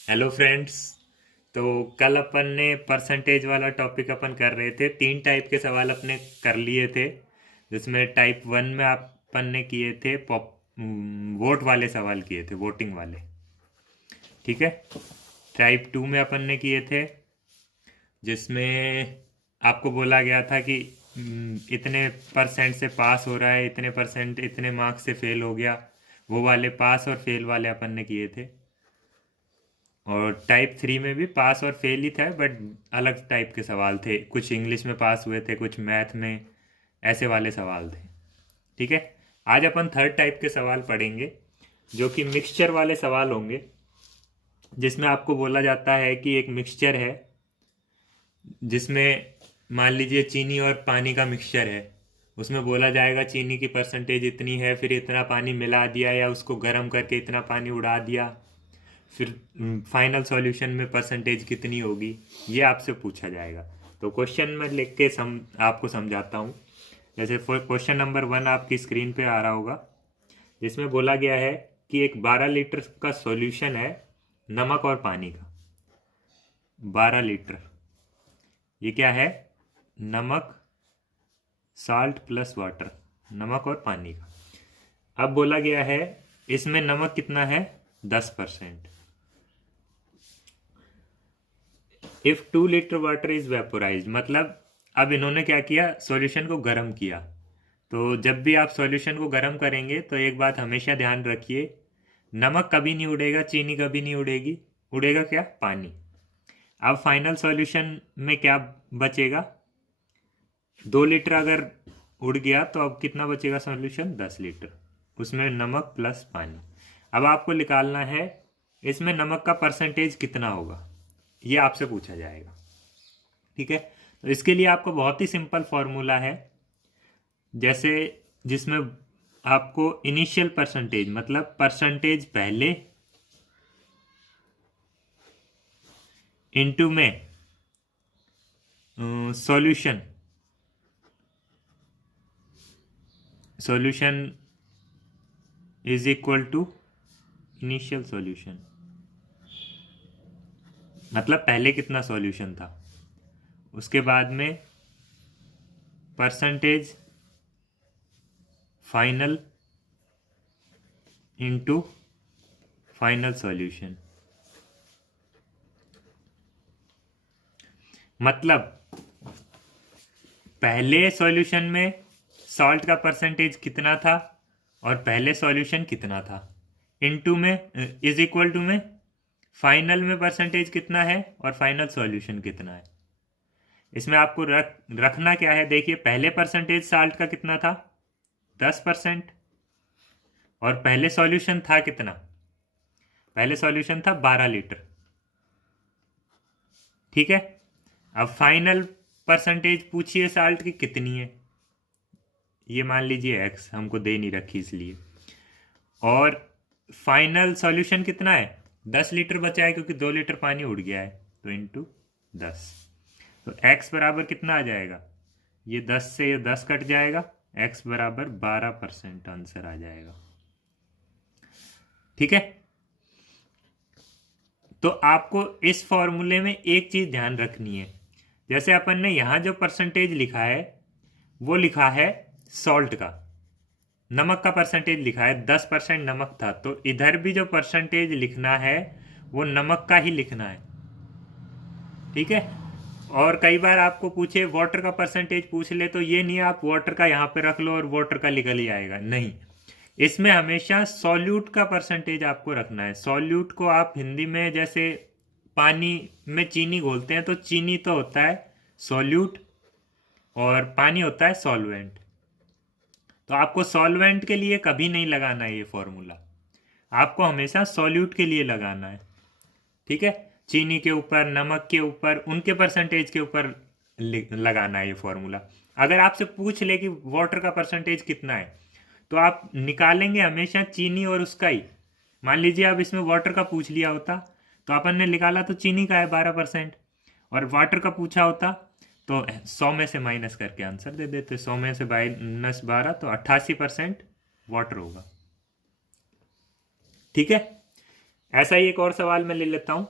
Hello friends. तो कल अपन ने परसेंटेज वाला टॉपिक अपन कर रहे थे। 3 टाइप के सवाल अपने कर लिए थे, जिसमें टाइप 1 में अपन ने किए थे वोट वाले सवाल किए थे, वोटिंग वाले। ठीक है। टाइप 2 में अपन ने किए थे जिसमें आपको बोला गया था कि इतने परसेंट से पास हो रहा है, इतने परसेंट इतने मार्क्स से फेल हो गया। वो वाले पास और फेल वाले अपन ने किए थे। और टाइप 3 में भी पास और फेल ही था, बट अलग टाइप के सवाल थे। कुछ इंग्लिश में पास हुए थे, कुछ मैथ में, ऐसे वाले सवाल थे। ठीक है। आज अपन थर्ड टाइप के सवाल पढ़ेंगे, जो कि मिक्सचर वाले सवाल होंगे, जिसमें आपको बोला जाता है कि एक मिक्सचर है, जिसमें मान लीजिए चीनी और पानी का मिक्सचर है। उसमें बोला जाएगा चीनी की परसेंटेज इतनी है, फिर इतना पानी मिला दिया या उसको गर्म करके इतना पानी उड़ा दिया, फिर फाइनल सॉल्यूशन में परसेंटेज कितनी होगी, ये आपसे पूछा जाएगा। तो क्वेश्चन में लिख के आपको समझाता हूँ। जैसे क्वेश्चन नंबर 1 आपकी स्क्रीन पे आ रहा होगा, जिसमें बोला गया है कि एक 12 लीटर का सॉल्यूशन है नमक और पानी का। 12 लीटर, ये क्या है? नमक, साल्ट प्लस वाटर, नमक और पानी का। अब बोला गया है इसमें नमक कितना है? 10%। If 2 litre water is vaporise, मतलब अब इन्होंने क्या किया, सॉल्यूशन को गर्म किया। तो जब भी आप सॉल्यूशन को गर्म करेंगे तो एक बात हमेशा ध्यान रखिए, नमक कभी नहीं उड़ेगा, चीनी कभी नहीं उड़ेगी, उड़ेगा क्या? पानी। अब फाइनल सॉल्यूशन में क्या बचेगा? 2 लीटर अगर उड़ गया तो अब कितना बचेगा सॉल्यूशन? 10 लीटर, उसमें नमक प्लस पानी। अब आपको निकालना है इसमें नमक का परसेंटेज कितना होगा, ये आपसे पूछा जाएगा। ठीक है। तो इसके लिए आपको बहुत ही सिंपल फॉर्मूला है, जैसे जिसमें आपको इनिशियल परसेंटेज, मतलब परसेंटेज पहले इनटू में solution, solution is equal to initial solution, मतलब पहले कितना सॉल्यूशन था, उसके बाद में percentage final into final solution. मतलब पहले सॉल्यूशन में सॉल्ट का परसेंटेज कितना था और पहले सॉल्यूशन कितना था, इनटू में इज इक्वल टू में फाइनल में परसेंटेज कितना है और फाइनल सॉल्यूशन कितना है। इसमें आपको रखना क्या है, देखिए पहले परसेंटेज साल्ट का कितना था? 10%। और पहले सॉल्यूशन था कितना? पहले सॉल्यूशन था 12 लीटर। ठीक है। अब फाइनल परसेंटेज पूछिए साल्ट की कितनी है, ये मान लीजिए एक्स, हमको दे नहीं रखी इसलिए। और फाइनल सॉल्यूशन कितना है? 10 लीटर बचा है, क्योंकि 2 लीटर पानी उड़ गया है, तो इंटू 10। तो x बराबर कितना आ जाएगा? ये 10 से ये 10 कट जाएगा, x बराबर 12% आंसर आ जाएगा। ठीक है। तो आपको इस फॉर्मूले में एक चीज ध्यान रखनी है, जैसे अपन ने यहां जो परसेंटेज लिखा है वो लिखा है सॉल्ट का, नमक का परसेंटेज लिखा है, 10% नमक था, तो इधर भी जो परसेंटेज लिखना है वो नमक का ही लिखना है। ठीक है। और कई बार आपको पूछे वाटर का परसेंटेज पूछ ले, तो ये नहीं आप वाटर का यहाँ पे रख लो और वाटर का निकल ही आएगा, नहीं। इसमें हमेशा सॉल्यूट का परसेंटेज आपको रखना है। सॉल्यूट को आप हिंदी में जैसे पानी में चीनी घोलते हैं, तो चीनी तो होता है सॉल्यूट और पानी होता है सॉल्वेंट। तो आपको सॉल्वेंट के लिए कभी नहीं लगाना है ये फॉर्मूला, आपको हमेशा सॉल्यूट के लिए लगाना है। ठीक है। चीनी के ऊपर, नमक के ऊपर, उनके परसेंटेज के ऊपर लगाना है ये फॉर्मूला। अगर आपसे पूछ ले कि वाटर का परसेंटेज कितना है, तो आप निकालेंगे हमेशा चीनी और उसका ही। मान लीजिए अब इसमें वाटर का पूछ लिया होता, तो अपन ने निकाला तो चीनी का है 12%, और वाटर का पूछा होता तो 100 में से माइनस करके आंसर दे देते। 100 में से माइनस 12 तो 88% वाटर होगा। ठीक है। ऐसा ही एक और सवाल मैं ले लेता हूं,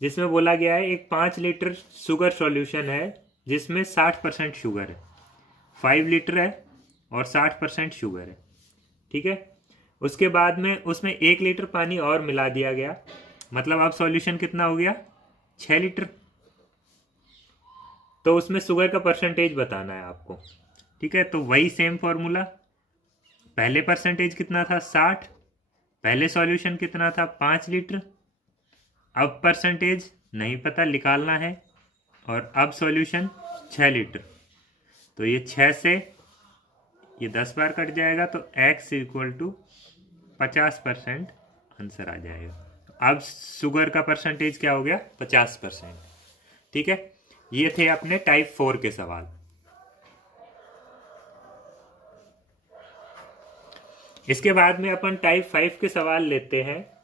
जिसमें बोला गया है एक 5 लीटर शुगर सॉल्यूशन है जिसमें 60% शुगर है, 5 लीटर है और 60% शुगर है। ठीक है, उसके बाद में उसमें 1 लीटर पानी और मिला दिया गया, मतलब अब सॉल्यूशन कितना हो गया, 6 लीटर। तो उसमें शुगर का परसेंटेज बताना है आपको। ठीक है, तो वही सेम फॉर्मूला, पहले परसेंटेज कितना था 60, पहले सॉल्यूशन कितना था 5 लीटर, अब परसेंटेज नहीं पता निकालना है, और अब सॉल्यूशन 6 लीटर। तो ये 6 से ये 10 बार कट जाएगा, तो x इक्वल टू 50% आंसर आ जाएगा। अब शुगर का परसेंटेज क्या हो गया, 50%। ठीक है, ये थे अपने टाइप 4 के सवाल। इसके बाद में अपन टाइप 5 के सवाल लेते हैं,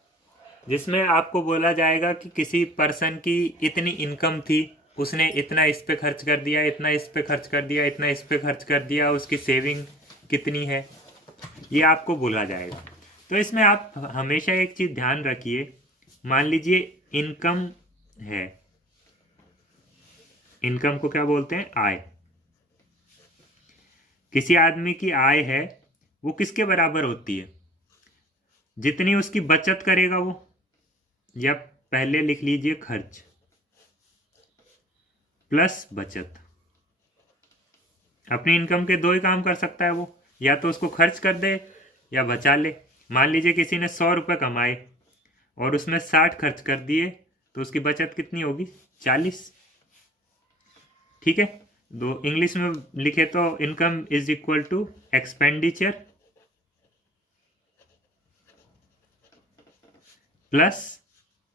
जिसमें आपको बोला जाएगा कि किसी पर्सन की इतनी इनकम थी, उसने इतना इस पे खर्च कर दिया, इतना इस पे खर्च कर दिया, इतना इस पे खर्च कर दिया, उसकी सेविंग कितनी है, ये आपको बोला जाएगा। तो इसमें आप हमेशा एक चीज़ ध्यान रखिए, मान लीजिए इनकम है, इनकम को क्या बोलते हैं, आय। किसी आदमी की आय है, वो किसके बराबर होती है, जितनी उसकी बचत करेगा वो, या पहले लिख लीजिए खर्च प्लस बचत। अपनी इनकम के दो ही काम कर सकता है वो, या तो उसको खर्च कर दे या बचा ले। मान लीजिए किसी ने 100 रुपये कमाए और उसमें 60 खर्च कर दिए, तो उसकी बचत कितनी होगी, 40। ठीक है, दो इंग्लिश में लिखे तो income is equal to expenditure plus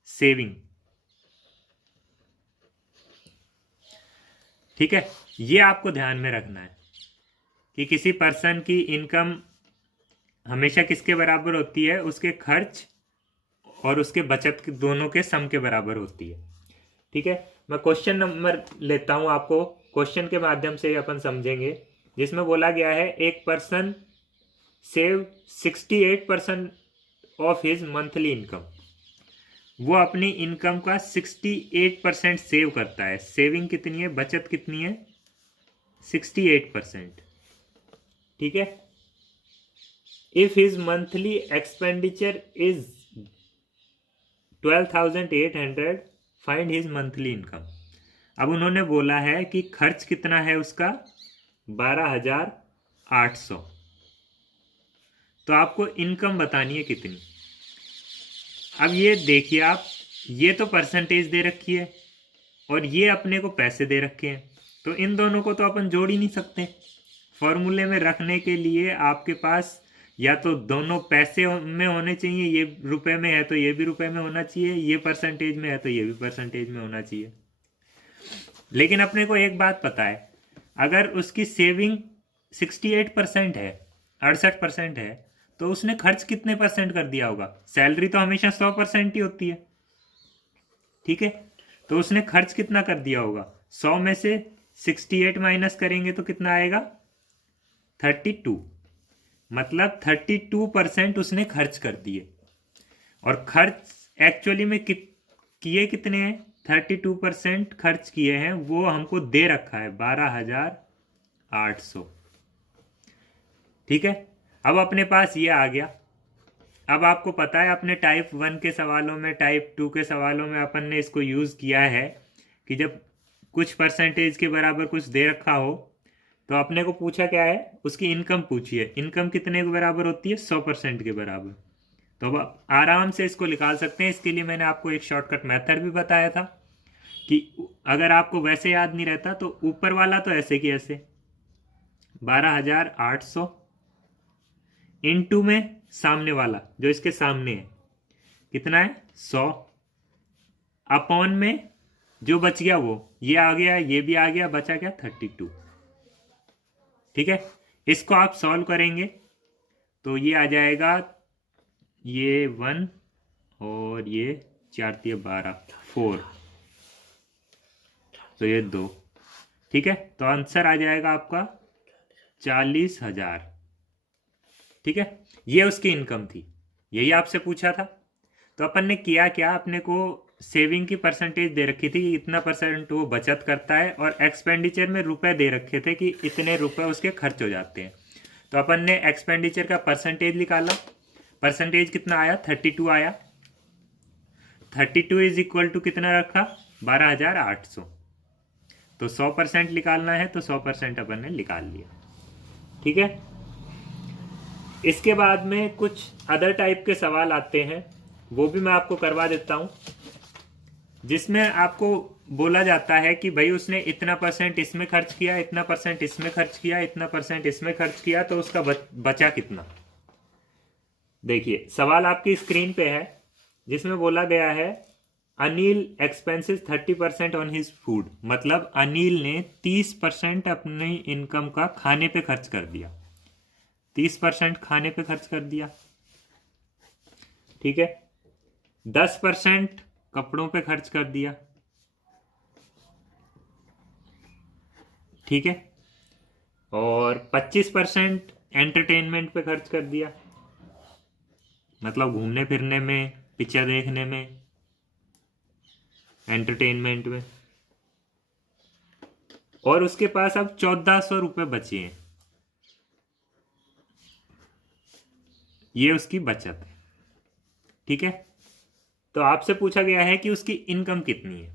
saving. ठीक है, ये आपको ध्यान में रखना है कि किसी पर्सन की इनकम हमेशा किसके बराबर होती है, उसके खर्च और उसके बचत के दोनों के सम के बराबर होती है। ठीक है, मैं क्वेश्चन नंबर लेता हूं, आपको क्वेश्चन के माध्यम से अपन समझेंगे, जिसमें बोला गया है एक person save 68% of his monthly income. वो अपनी इनकम का 68% सेव करता है। सेविंग कितनी है, बचत कितनी है, 68%। ठीक है, if his monthly expenditure is 12,800, find his monthly income. अब उन्होंने बोला है कि खर्च कितना है उसका, 12,800। तो आपको इनकम बतानी है कितनी। अब ये देखिए आप, ये तो परसेंटेज दे रखी है और ये अपने को पैसे दे रखे हैं, तो इन दोनों को तो अपन जोड़ ही नहीं सकते। फॉर्मूले में रखने के लिए आपके पास या तो दोनों पैसे में होने चाहिए, ये रुपए में है तो ये भी रुपए में होना चाहिए, ये परसेंटेज में है तो ये भी परसेंटेज में होना चाहिए। लेकिन अपने को एक बात पता है, अगर उसकी सेविंग 68% है, 68% है, तो उसने खर्च कितने परसेंट कर दिया होगा। सैलरी तो हमेशा 100% ही होती है। ठीक है, तो उसने खर्च कितना कर दिया होगा, 100 में से 68 माइनस करेंगे तो कितना आएगा, 32। मतलब 32% उसने खर्च कर दिए। और खर्च एक्चुअली में किए कितने हैं, 32% खर्च किए हैं, वो हमको दे रखा है 12,800। ठीक है, अब अपने पास ये आ गया। अब आपको पता है अपने टाइप 1 के सवालों में, टाइप 2 के सवालों में अपन ने इसको यूज़ किया है कि जब कुछ परसेंटेज के बराबर कुछ दे रखा हो, तो अपने को पूछा क्या है, उसकी इनकम पूछी है। इनकम कितने के बराबर होती है, 100% के बराबर। तो अब आप आराम से इसको निकाल सकते हैं। इसके लिए मैंने आपको एक शॉर्टकट मेथड भी बताया था कि अगर आपको वैसे याद नहीं रहता तो ऊपर वाला तो ऐसे की ऐसे 12,800 इनटू में सामने वाला जो इसके सामने है कितना है, 100, अपॉन में जो बच गया वो ये आ गया, ये भी आ गया, बचा क्या 32। ठीक है, इसको आप सॉल्व करेंगे तो ये आ जाएगा, ये 1 और ये 4 × 12 4, तो ये 2। ठीक है, तो आंसर आ जाएगा आपका 40,000। ठीक है, ये उसकी इनकम थी, यही आपसे पूछा था। तो अपन ने किया क्या, अपने को सेविंग की परसेंटेज दे रखी थी कि इतना परसेंट वो बचत करता है, और एक्सपेंडिचर में रुपए दे रखे थे कि इतने रुपए उसके खर्च हो जाते हैं। तो अपन ने एक्सपेंडिचर का परसेंटेज निकाला, परसेंटेज कितना आया, 32 आया। 32 इज इक्वल टू कितना रखा, 12,800। तो 100% निकालना है, तो 100% अपन ने निकाल लिया। ठीक है, इसके बाद में कुछ अदर टाइप के सवाल आते हैं, वो भी मैं आपको करवा देता हूं, जिसमें आपको बोला जाता है कि भाई उसने इतना परसेंट इसमें खर्च किया, इतना परसेंट इसमें खर्च किया, इतना परसेंट इसमें खर्च किया, तो उसका बचा कितना। देखिए सवाल आपकी स्क्रीन पे है, जिसमें बोला गया है Anil expenses 30% on his food, मतलब अनिल ने 30% अपनी इनकम का खाने पे खर्च कर दिया, 30% खाने पे खर्च कर दिया। ठीक है, 10% कपड़ों पे खर्च कर दिया। ठीक है, और 25% एंटरटेनमेंट पे खर्च कर दिया, मतलब घूमने फिरने में, पिक्चर देखने में, एंटरटेनमेंट में। और उसके पास अब 1400 रुपये बचे हैं, ये उसकी बचत है। ठीक है, तो आपसे पूछा गया है कि उसकी इनकम कितनी है।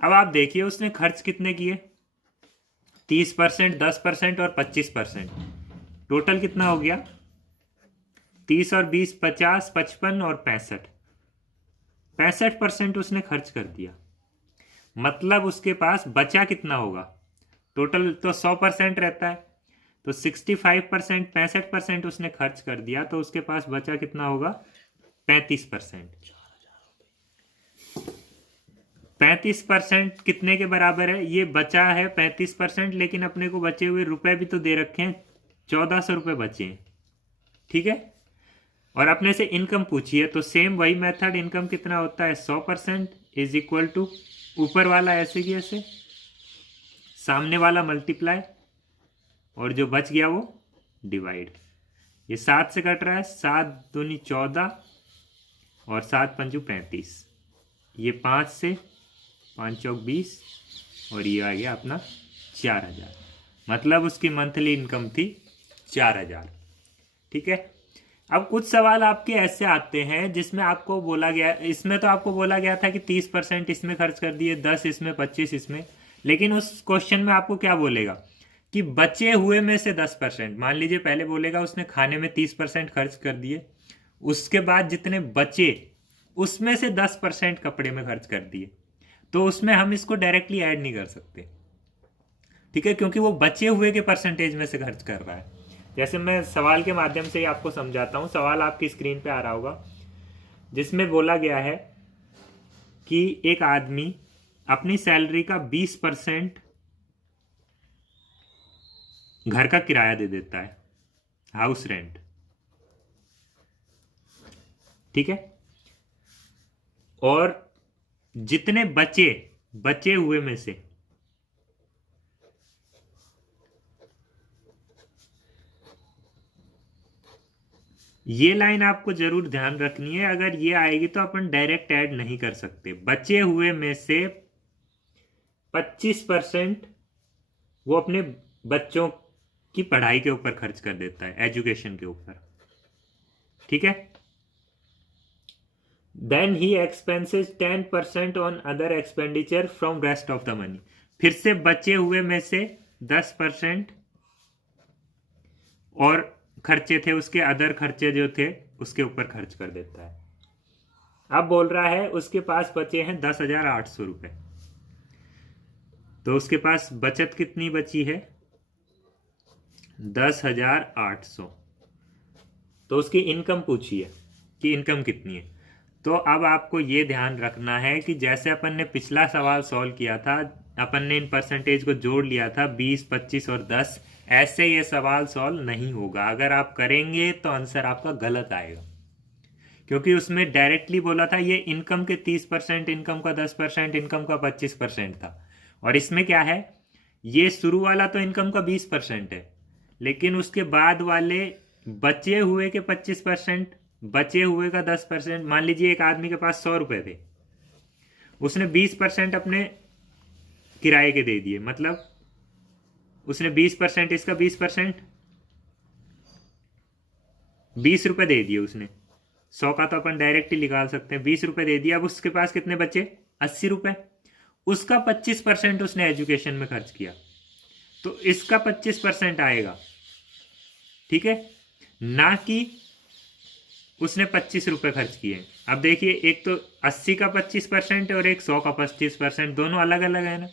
अब आप देखिए उसने खर्च कितने किए, 30%, 10% और 25%, टोटल कितना हो गया, 30 और 20 50, 55 और 65% उसने खर्च कर दिया। मतलब उसके पास बचा कितना होगा, टोटल तो 100% रहता है, तो 65%, 65% उसने खर्च कर दिया, तो उसके पास बचा कितना होगा, 35%। 35% कितने के बराबर है, ये बचा है 35%, लेकिन अपने को बचे हुए रुपए भी तो दे रखे हैं, 1400 रुपये बचे हैं। ठीक है, और अपने से इनकम पूछी है, तो सेम वही मेथड, इनकम कितना होता है, 100% इज इक्वल टू ऊपर वाला ऐसे की ऐसे, सामने वाला मल्टीप्लाई, और जो बच गया वो डिवाइड। ये 7 से कट रहा है, 7 दूनी 14 और 7 पंचू 35, ये 5 से 5 चौक 20, और ये आ गया अपना 4000। मतलब उसकी मंथली इनकम थी 4000। ठीक है, अब कुछ सवाल आपके ऐसे आते हैं जिसमें आपको बोला गया, इसमें तो आपको बोला गया था कि 30% इसमें खर्च कर दिए, 10 इसमें, 25 इसमें, लेकिन उस क्वेश्चन में आपको क्या बोलेगा कि बचे हुए में से 10%, मान लीजिए पहले बोलेगा उसने खाने में 30% खर्च कर दिए, उसके बाद जितने बचे उसमें से 10% कपड़े में खर्च कर दिए, तो उसमें हम इसको डायरेक्टली ऐड नहीं कर सकते। ठीक है, क्योंकि वो बचे हुए के परसेंटेज में से खर्च कर रहा है। जैसे मैं सवाल के माध्यम से ही आपको समझाता हूं, सवाल आपकी स्क्रीन पे आ रहा होगा, जिसमें बोला गया है कि एक आदमी अपनी सैलरी का 20% घर का किराया दे देता है, हाउस रेंट। ठीक है, और जितने बचे हुए में से ये लाइन आपको जरूर ध्यान रखनी है, अगर ये आएगी तो अपन डायरेक्ट ऐड नहीं कर सकते। बचे हुए में से 25% वो अपने बच्चों की पढ़ाई के ऊपर खर्च कर देता है, एजुकेशन के ऊपर। ठीक है, देन ही expenses 10% on other expenditure from rest of the money. फिर से बचे हुए में से 10% और खर्चे थे उसके, अदर खर्चे जो थे उसके ऊपर खर्च कर देता है। अब बोल रहा है उसके पास बचे हैं 10,800 रुपए, तो उसके पास बचत कितनी बची है, 10,800। तो उसकी इनकम पूछी है कि इनकम कितनी है। तो अब आपको ये ध्यान रखना है कि जैसे अपन ने पिछला सवाल सॉल्व किया था, अपन ने इन परसेंटेज को जोड़ लिया था 20, 25 और 10, ऐसे ये सवाल सॉल्व नहीं होगा। अगर आप करेंगे तो आंसर आपका गलत आएगा, क्योंकि उसमें डायरेक्टली बोला था ये इनकम के 30%, इनकम का 10%, इनकम का 25% था। और इसमें क्या है, ये शुरू वाला तो इनकम का 20% है, लेकिन उसके बाद वाले बचे हुए के 25% बचे हुए का 10%। मान लीजिए एक आदमी के पास 100 रुपए थे, उसने 20% अपने किराए के दे दिए, मतलब उसने 20%, इसका 20%, 20 रुपए दे दिए उसने। 100 का तो अपन डायरेक्ट ही निकाल सकते हैं, 20 रुपए दे दिया। अब उसके पास कितने बचे? 80 रुपए। उसका 25% उसने एजुकेशन में खर्च किया, तो इसका 25% आएगा, ठीक है, ना कि उसने 25 रुपए खर्च किए। अब देखिए, एक तो 80 का 25% और एक 100 का 25%, दोनों अलग अलग है ना,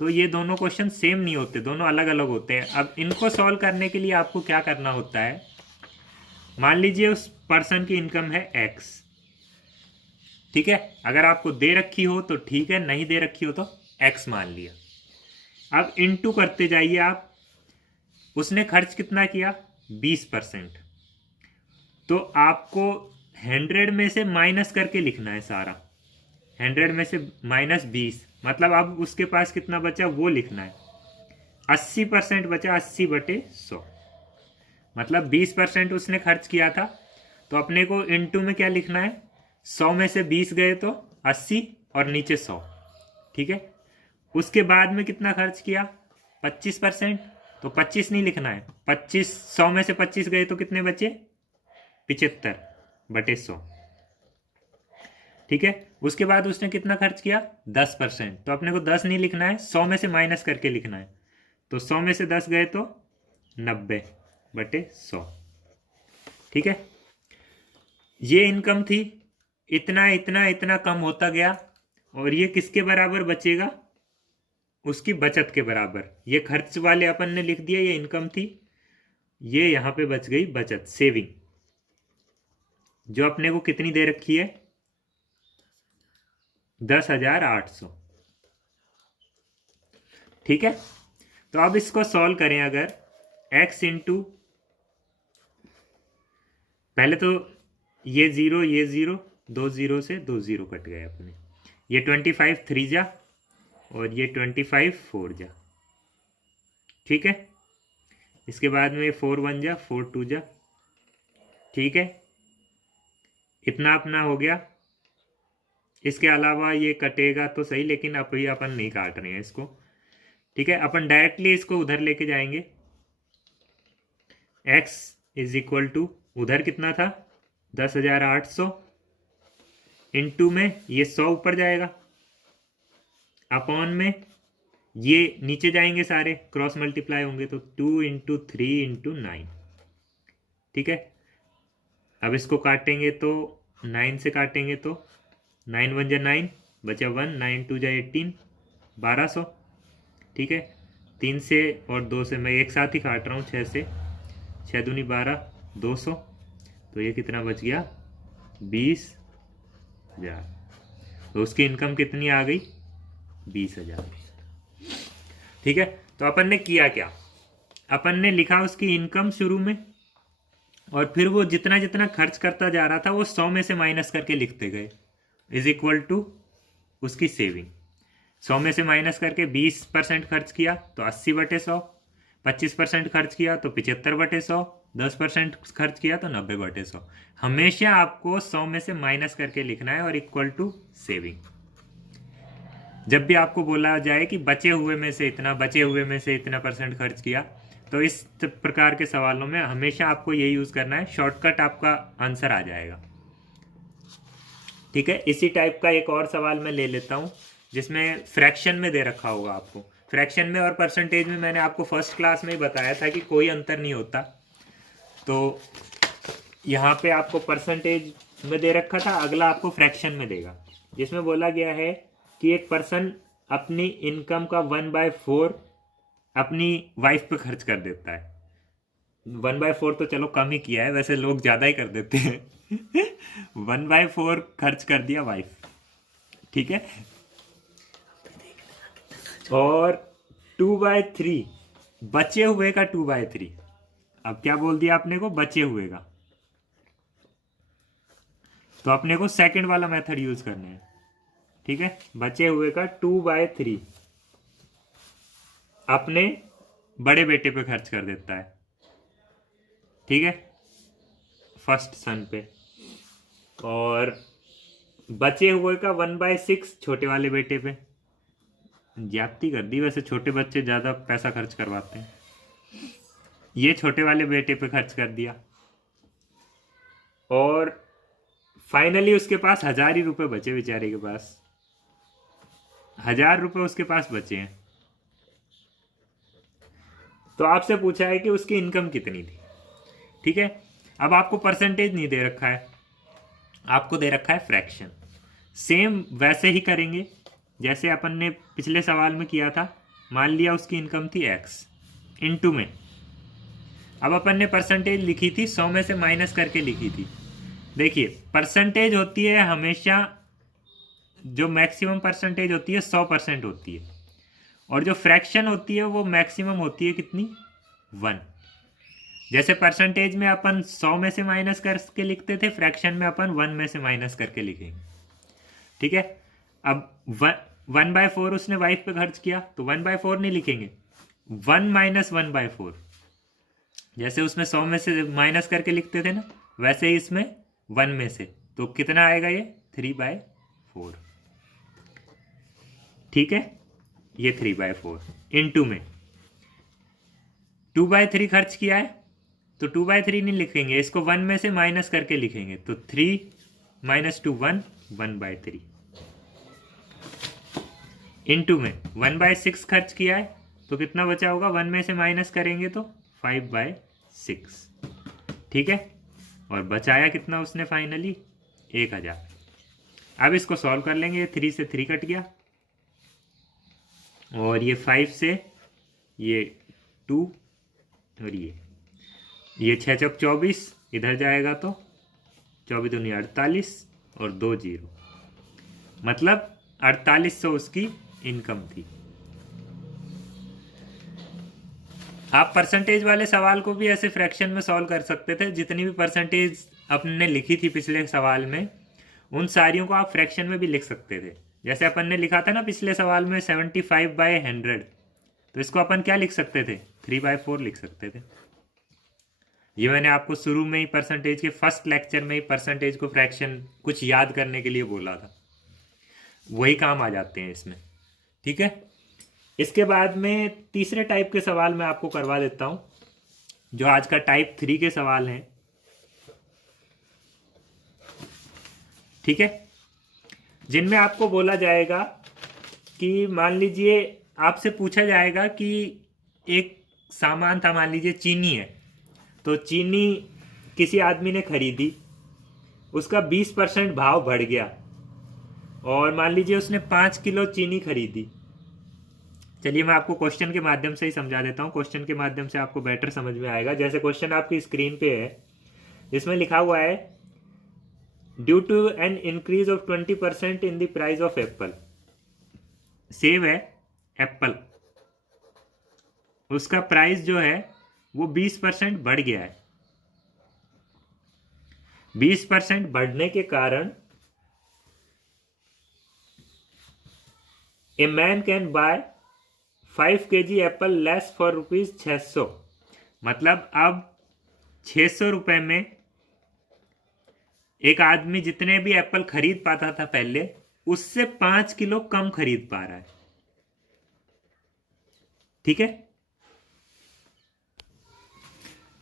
तो ये दोनों क्वेश्चन सेम नहीं होते, दोनों अलग अलग होते हैं। अब इनको सॉल्व करने के लिए आपको क्या करना होता है, मान लीजिए उस पर्सन की इनकम है एक्स, ठीक है, अगर आपको दे रखी हो तो ठीक है, नहीं दे रखी हो तो एक्स मान लिया। अब इनटू करते जाइए आप, उसने खर्च कितना किया? 20%। तो आपको 100 में से माइनस करके लिखना है सारा, 100 में से -20, मतलब अब उसके पास कितना बचा वो लिखना है। 80% बचा, 80/100, मतलब 20% उसने खर्च किया था, तो अपने को इनटू में क्या लिखना है? 100 में से 20 गए तो 80 और नीचे 100, ठीक है। उसके बाद में कितना खर्च किया? 25%, तो 25 नहीं लिखना है, 25, 100 में से 25 गए तो कितने बचे? 75/100, ठीक है। उसके बाद उसने कितना खर्च किया? 10%, तो अपने को 10 नहीं लिखना है, 100 में से माइनस करके लिखना है, तो 100 में से 10 गए तो 90/100, ठीक है। ये इनकम थी, इतना इतना इतना कम होता गया, और ये किसके बराबर बचेगा? उसकी बचत के बराबर। ये खर्च वाले अपन ने लिख दिया, ये इनकम थी, ये यहां पे बच गई बचत, सेविंग, जो अपने को कितनी दे रखी है? 10,800, ठीक है। तो अब इसको सॉल्व करें, अगर x इंटू, पहले तो ये जीरो, ये जीरो, 2 जीरो से 2 जीरो कट गए अपने, ये 25 3 जा, और ये 25 4 जा, ठीक है। इसके बाद में 4 1 जा, 4 2 जा, ठीक है। इतना अपना हो गया। इसके अलावा ये कटेगा तो सही, लेकिन अभी अपन नहीं काट रहे हैं इसको, ठीक है। अपन डायरेक्टली इसको उधर लेके जाएंगे। x इज इक्वल टू, उधर कितना था? 10,800, इनटू में ये 100 ऊपर जाएगा, अपॉन में ये नीचे जाएंगे, सारे क्रॉस मल्टीप्लाई होंगे, तो 2 इंटू 3 इंटू 9, ठीक है। अब इसको काटेंगे तो 9 से काटेंगे तो 9 1 जा 9, बचा 1, 9 2 जा 18, 1200, ठीक है। 3 से और 2 से मैं एक साथ ही काट रहा हूँ, 6 से, 6 दूनी 12, 200, तो ये कितना बच गया? 20,000। तो उसकी इनकम कितनी आ गई? 20,000, ठीक है। तो अपन ने किया क्या? अपन ने लिखा उसकी इनकम शुरू में, और फिर वो जितना जितना खर्च करता जा रहा था वो 100 में से माइनस करके लिखते गए, इज इक्वल टू उसकी सेविंग। 100 में से माइनस करके 20% खर्च किया तो 80/100, 25% खर्च किया तो 75/100, 10% खर्च किया तो 90/100। हमेशा आपको 100 में से माइनस करके लिखना है और इक्वल टू सेविंग। जब भी आपको बोला जाए कि बचे हुए में से इतना, बचे हुए में से इतना % खर्च किया, तो इस प्रकार के सवालों में हमेशा आपको ये यूज करना है, शॉर्टकट आपका आंसर आ जाएगा, ठीक है। इसी टाइप का एक और सवाल मैं ले लेता हूं, जिसमें फ्रैक्शन में दे रखा होगा आपको। फ्रैक्शन में और परसेंटेज में मैंने आपको फर्स्ट क्लास में ही बताया था कि कोई अंतर नहीं होता, तो यहाँ पे आपको परसेंटेज में दे रखा था, अगला आपको फ्रैक्शन में देगा, जिसमें बोला गया है कि एक पर्सन अपनी इनकम का 1/4 अपनी वाइफ पे खर्च कर देता है। 1/4 तो चलो कम ही किया है, वैसे लोग ज्यादा ही कर देते हैं 1/4 खर्च कर दिया वाइफ, ठीक है। और 2/3 बचे हुए का 2/3, अब क्या बोल दिया आपने को? बचे हुए का, तो अपने को सेकंड वाला मेथड यूज करना है, ठीक है। बचे हुए का 2/3 अपने बड़े बेटे पे खर्च कर देता है, ठीक है, फर्स्ट सन पे। और बचे हुए का 1/6 छोटे वाले बेटे पे। ज्यादती कर दी, वैसे छोटे बच्चे ज़्यादा पैसा खर्च करवाते हैं। ये छोटे वाले बेटे पे खर्च कर दिया, और फाइनली उसके पास 1,000 ही रुपये बचे, बेचारे के पास 1,000 रुपये उसके पास बचे हैं। तो आपसे पूछा है कि उसकी इनकम कितनी थी। ठीक है, अब आपको परसेंटेज नहीं दे रखा है, आपको दे रखा है फ्रैक्शन। सेम वैसे ही करेंगे जैसे अपन ने पिछले सवाल में किया था। मान लिया उसकी इनकम थी x, इनटू में अब अपन ने परसेंटेज लिखी थी, 100 में से माइनस करके लिखी थी। देखिए परसेंटेज होती है हमेशा, जो मैक्सिमम परसेंटेज होती है 100% होती है, और जो फ्रैक्शन होती है वो मैक्सिमम होती है कितनी, 1। जैसे परसेंटेज में अपन 100 में से माइनस करके लिखते थे, फ्रैक्शन में अपन 1 में से माइनस करके लिखेंगे। ठीक है, अब 1/4 उसने वाइफ पे खर्च किया तो 1/4 नहीं लिखेंगे, 1 - 1/4। जैसे उसमें 100 में से माइनस करके लिखते थे ना, वैसे ही इसमें 1 में से, तो कितना आएगा ये 3/4। ठीक है, ये 3/4 इनटू में 2/3 खर्च किया है, तो 2/3 नहीं लिखेंगे, इसको 1 में से माइनस करके लिखेंगे, तो 3 - 2 1, 1/3 इनटू में 1/6 खर्च किया है, तो कितना बचा होगा, 1 में से माइनस करेंगे तो 5/6। ठीक है, और बचाया कितना उसने फाइनली, 1,000। अब इसको सॉल्व कर लेंगे, 3 से 3 कट गया, और ये 5 से ये 2, और ये 6 चौक 24 इधर जाएगा तो 24 दूनी 48 और 2 0, मतलब 4800 उसकी इनकम थी। आप परसेंटेज वाले सवाल को भी ऐसे फ्रैक्शन में सॉल्व कर सकते थे। जितनी भी परसेंटेज अपने लिखी थी पिछले सवाल में, उन सारियों को आप फ्रैक्शन में भी लिख सकते थे। जैसे अपन ने लिखा था ना पिछले सवाल में 75/100, तो इसको अपन क्या लिख सकते थे, 3/4 लिख सकते थे। ये मैंने आपको शुरू में ही परसेंटेज के फर्स्ट लेक्चर में ही परसेंटेज को फ्रैक्शन कुछ याद करने के लिए बोला था, वही काम आ जाते हैं इसमें। ठीक है, इसके बाद में तीसरे टाइप के सवाल मैं आपको करवा देता हूं, जो आज का टाइप 3 के सवाल हैं। ठीक है, जिनमें आपको बोला जाएगा कि मान लीजिए आपसे पूछा जाएगा कि एक सामान था, मान लीजिए चीनी है, तो चीनी किसी आदमी ने खरीदी, उसका 20% भाव बढ़ गया, और मान लीजिए उसने 5 किलो चीनी खरीदी। चलिए मैं आपको क्वेश्चन के माध्यम से ही समझा देता हूँ, क्वेश्चन के माध्यम से आपको बेटर समझ में आएगा। जैसे क्वेश्चन आपकी स्क्रीन पे है, इसमें लिखा हुआ है due to an increase of 20% in the price of apple. सेब है एप्पल, उसका प्राइस जो है वो 20% बढ़ गया है। 20% बढ़ने के कारण a man can buy 5 kg Apple less for ₹600। मतलब अब 600 रुपए में एक आदमी जितने भी एप्पल खरीद पाता था पहले, उससे 5 किलो कम खरीद पा रहा है। ठीक है,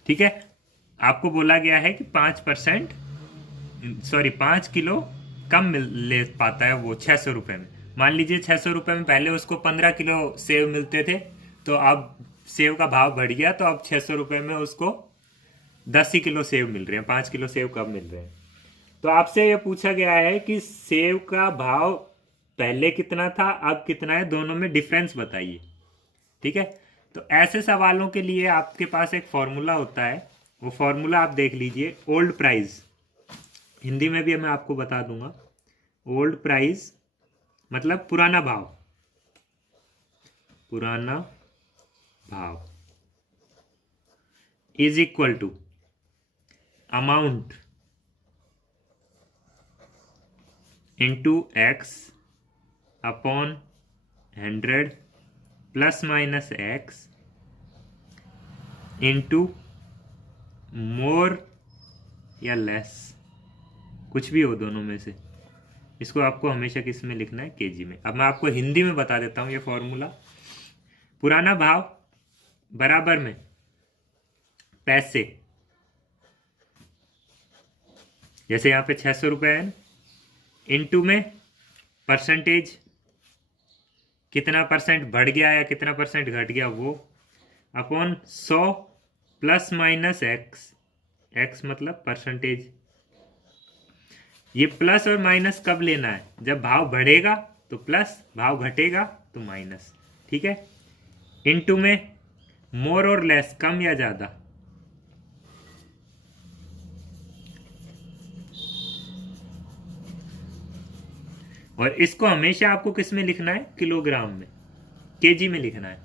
ठीक है, आपको बोला गया है कि 5 किलो कम ले पाता है वो 600 रुपए में। मान लीजिए 600 रुपए में पहले उसको 15 किलो सेव मिलते थे, तो अब सेव का भाव बढ़ गया, तो अब 600 रुपए में उसको 10 ही किलो सेव मिल रहे हैं, 5 किलो सेव कम मिल रहे हैं। तो आपसे ये पूछा गया है कि सेव का भाव पहले कितना था, अब कितना है, दोनों में डिफरेंस बताइए। ठीक है, तो ऐसे सवालों के लिए आपके पास एक फॉर्मूला होता है, वो फॉर्मूला आप देख लीजिए। ओल्ड प्राइस, हिंदी में भी मैं आपको बता दूंगा। ओल्ड प्राइस मतलब पुराना भाव, पुराना भाव is equal to amount into x upon 100 plus minus x into more या लेस कुछ भी हो दोनों में से। इसको आपको हमेशा किस में लिखना है, केजी में। अब मैं आपको हिंदी में बता देता हूँ ये फॉर्मूला। पुराना भाव बराबर में पैसे, जैसे यहाँ पे 600 रुपये है, इनटू में परसेंटेज, कितना परसेंट बढ़ गया या कितना परसेंट घट गया वो, upon 100 plus minus x, x मतलब परसेंटेज। ये प्लस और माइनस कब लेना है, जब भाव बढ़ेगा तो प्लस, भाव घटेगा तो माइनस, ठीक है। इनटू में मोर और लेस, कम या ज्यादा, और इसको हमेशा आपको किस में लिखना है, किलोग्राम में, केजी में लिखना है,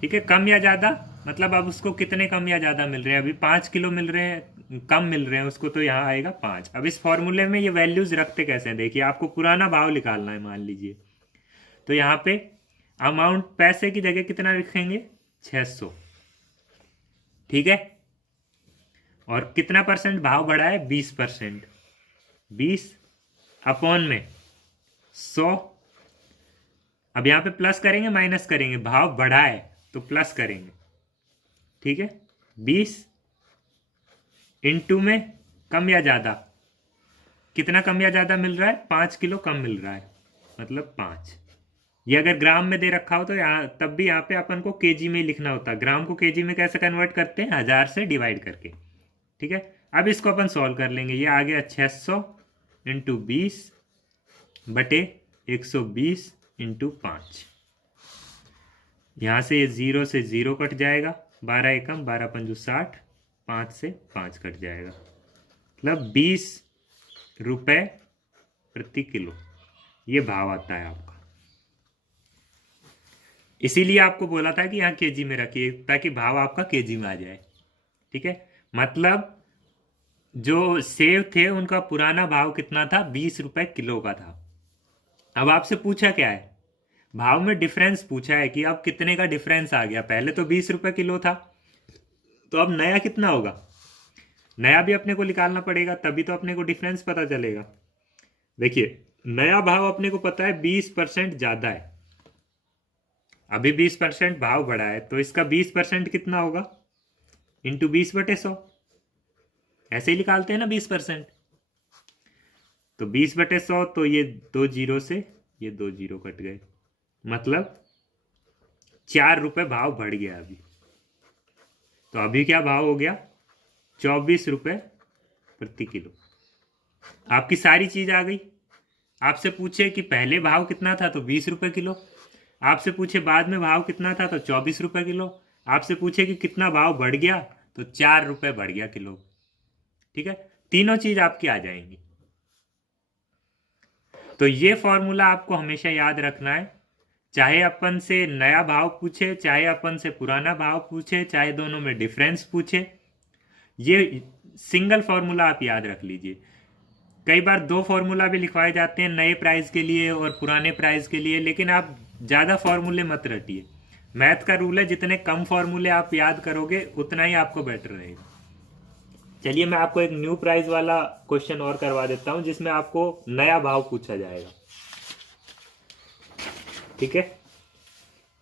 ठीक है। कम या ज्यादा मतलब अब उसको कितने कम या ज्यादा मिल रहे हैं, अभी 5 किलो मिल रहे हैं, कम मिल रहे हैं उसको, तो यहाँ आएगा 5। अब इस फॉर्मूले में ये वैल्यूज रखते कैसे हैं, देखिए आपको पुराना भाव निकालना है मान लीजिए, तो यहाँ पे अमाउंट पैसे की जगह कितना लिखेंगे, 600, ठीक है। और कितना परसेंट भाव बढ़ा है, 20%, 20 अपॉन में 100। अब यहाँ पे प्लस करेंगे माइनस करेंगे, भाव बढ़ा है तो प्लस करेंगे, ठीक है। 20 इनटू में कम या ज्यादा, कितना कम या ज्यादा मिल रहा है, 5 किलो कम मिल रहा है, मतलब 5। ये अगर ग्राम में दे रखा हो तो यहाँ तब भी यहाँ पे अपन को केजी में ही लिखना होता है। ग्राम को केजी में कैसे कन्वर्ट करते हैं, 1000 से डिवाइड करके, ठीक है। अब इसको अपन सॉल्व कर लेंगे। ये आ गया 600 इंटू 20 बटे 120 इंटू 5। यहाँ से ये 0 से 0 कट जाएगा, 12 एकम 12 पंजू 60, 5 से 5 कट जाएगा, मतलब 20 रुपये प्रति किलो ये भाव आता है आपका। इसीलिए आपको बोला था कि यहाँ केजी में रखिए ताकि भाव आपका केजी में आ जाए, ठीक है। मतलब जो सेब थे उनका पुराना भाव कितना था, 20 रुपये किलो का था। अब आपसे पूछा क्या है, भाव में डिफरेंस पूछा है कि अब कितने का डिफरेंस आ गया। पहले तो 20 रुपये किलो था, तो अब नया कितना होगा, नया भी अपने को निकालना पड़ेगा, तभी तो अपने को डिफरेंस पता चलेगा। देखिए नया भाव अपने को पता है 20% ज़्यादा है, अभी 20% भाव बढ़ा है, तो इसका 20% कितना होगा, इंटू 20/100, ऐसे ही निकालते हैं ना 20%। तो 20/100, तो ये 2 जीरो से ये 2 जीरो कट गए, मतलब 4 रुपये भाव बढ़ गया अभी। तो अभी क्या भाव हो गया, 24 रुपये प्रति किलो। आपकी सारी चीज आ गई। आपसे पूछे कि पहले भाव कितना था तो 20 रुपये किलो, आपसे पूछे बाद में भाव कितना था तो 24 रुपये किलो, आपसे पूछे कि कितना भाव बढ़ गया तो 4 रुपये बढ़ गया किलो, ठीक है। तीनों चीज आपकी आ जाएंगी। तो ये फॉर्मूला आपको हमेशा याद रखना है, चाहे अपन से नया भाव पूछे, चाहे अपन से पुराना भाव पूछे, चाहे दोनों में डिफरेंस पूछे, ये सिंगल फॉर्मूला आप याद रख लीजिए। कई बार 2 फॉर्मूला भी लिखवाए जाते हैं, नए प्राइस के लिए और पुराने प्राइस के लिए, लेकिन आप ज़्यादा फॉर्मूले मत रटिए। मैथ का रूल है, जितने कम फॉर्मूले आप याद करोगे उतना ही आपको बेटर रहेगा। चलिए मैं आपको एक न्यू प्राइस वाला क्वेश्चन और करवा देता हूं, जिसमें आपको नया भाव पूछा जाएगा, ठीक है।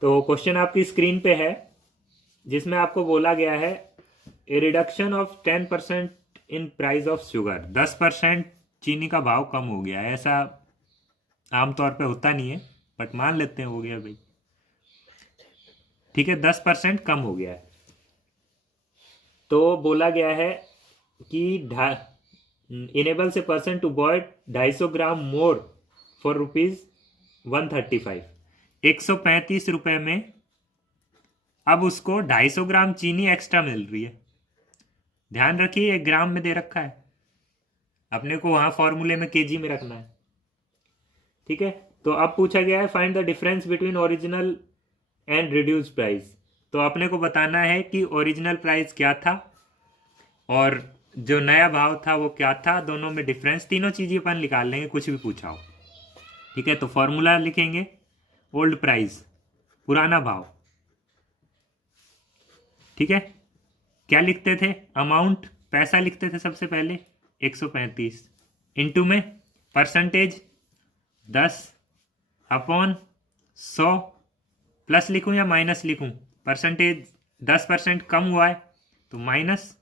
तो क्वेश्चन आपकी स्क्रीन पे है, जिसमें आपको बोला गया है a reduction of 10% in price of sugar. 10% चीनी का भाव कम हो गया है। ऐसा आमतौर पे होता नहीं है, बट मान लेते हैं हो गया भाई, ठीक है। 10% कम हो गया है, तो बोला गया है कि enables a person to buy 250 gram more for ₹135। 135 रुपये में अब उसको 250 ग्राम चीनी एक्स्ट्रा मिल रही है। ध्यान रखिए 1 ग्राम में दे रखा है, अपने को वहां फॉर्मूले में केजी में रखना है, ठीक है। तो अब पूछा गया है find the difference between original and reduce price. तो अपने को बताना है कि ओरिजिनल प्राइस क्या था और जो नया भाव था वो क्या था, दोनों में डिफरेंस। तीनों चीजें अपन निकाल लेंगे, कुछ भी पूछा हो, ठीक है। तो फॉर्मूला लिखेंगे, ओल्ड प्राइस पुराना भाव, ठीक है। क्या लिखते थे, अमाउंट पैसा लिखते थे सबसे पहले, 135 इंटू में परसेंटेज 10 अपॉन 100 प्लस लिखूं या माइनस लिखूं? परसेंटेज 10% कम हुआ है तो माइनस,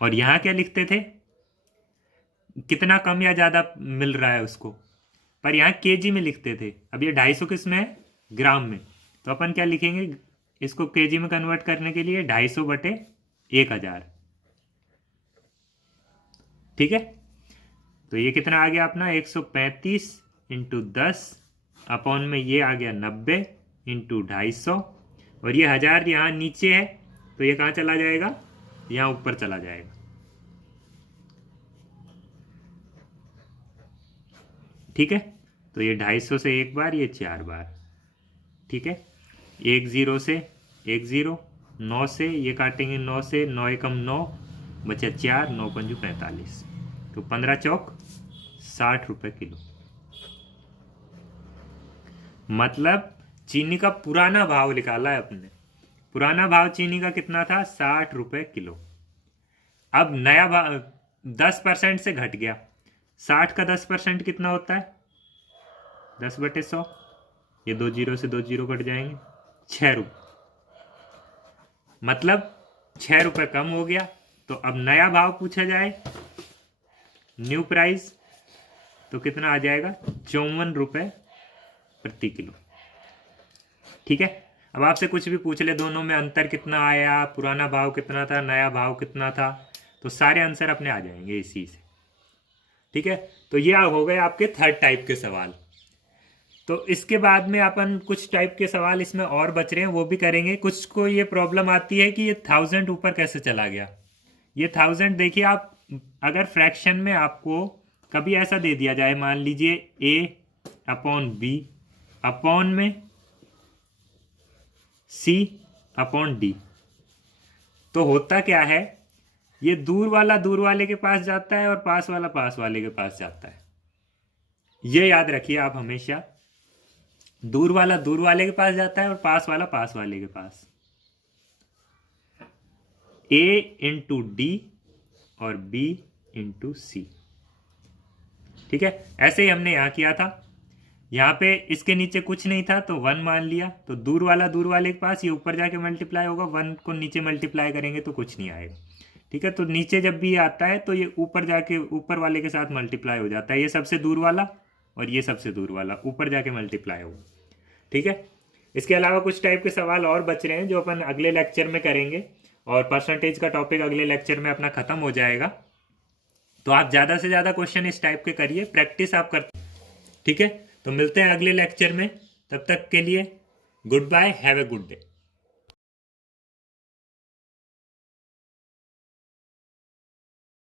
और यहां क्या लिखते थे? कितना कम या ज्यादा मिल रहा है उसको, पर यहाँ केजी में लिखते थे। अब ये 250 किस में है? ग्राम में। तो अपन क्या लिखेंगे इसको केजी में कन्वर्ट करने के लिए? 250 बटे 1000। ठीक है, तो ये कितना आ गया अपना? 135 इंटू 10 अपॉन में ये आ गया 90 इंटू 250, और ये 1000 यहाँ नीचे है तो ये कहाँ चला जाएगा? यहाँ ऊपर चला जाएगा। ठीक है, तो ये 250 से एक बार, ये 4 बार। ठीक है, 1 0 से 1 0, 9 से ये काटेंगे, 9 से 9 एकम 9 बचा 4, 9 पंजू 45, तो 15 चौक 60 रुपए किलो। मतलब चीनी का पुराना भाव निकाला है अपने। पुराना भाव चीनी का कितना था? 60 रुपए किलो। अब नया भाव 10% से घट गया। 60 का 10% कितना होता है? 10 बटे 100। ये 2 जीरो से 2 जीरो कट जाएंगे, 6 रुपये। मतलब 6 रुपये कम हो गया। तो अब नया भाव पूछा जाए, न्यू प्राइस, तो कितना आ जाएगा? 54 रुपये प्रति किलो। ठीक है, अब आपसे कुछ भी पूछ ले दोनों में अंतर कितना आया, पुराना भाव कितना था, नया भाव कितना था, तो सारे आंसर अपने आ जाएंगे इसी से। ठीक है, तो ये हो गए आपके थर्ड टाइप के सवाल। तो इसके बाद में अपन कुछ टाइप के सवाल इसमें और बच रहे हैं, वो भी करेंगे। कुछ को ये प्रॉब्लम आती है कि ये 1000 ऊपर कैसे चला गया। ये 1000 देखिए, आप अगर फ्रैक्शन में आपको कभी ऐसा दे दिया जाए, मान लीजिए ए अपॉन बी अपॉन में सी अपॉन डी, तो होता क्या है, ये दूर वाला दूर वाले के पास जाता है और पास वाला पास वाले के पास जाता है। ये याद रखिए आप हमेशा, दूर वाला दूर वाले के पास जाता है और पास वाला पास वाले के पास। ए इंटू डी और बी इंटू सी। ठीक है, ऐसे ही हमने यहां किया था। यहाँ पे इसके नीचे कुछ नहीं था तो 1 मान लिया, तो दूर वाला दूर वाले के पास, ये ऊपर जाके मल्टीप्लाई होगा, 1 को नीचे मल्टीप्लाई करेंगे तो कुछ नहीं आएगा। ठीक है, तो नीचे जब भी आता है तो ये ऊपर जाके ऊपर वाले के साथ मल्टीप्लाई हो जाता है। ये सबसे दूर वाला और ये सबसे दूर वाला ऊपर जाके मल्टीप्लाई होगा। ठीक है, इसके अलावा कुछ टाइप के सवाल और बच रहे हैं जो अपन अगले लेक्चर में करेंगे, और परसेंटेज का टॉपिक अगले लेक्चर में अपना खत्म हो जाएगा। तो आप ज़्यादा से ज़्यादा क्वेश्चन इस टाइप के करिए, प्रैक्टिस आप करते। ठीक है, तो मिलते हैं अगले लेक्चर में, तब तक के लिए goodbye, have a good day.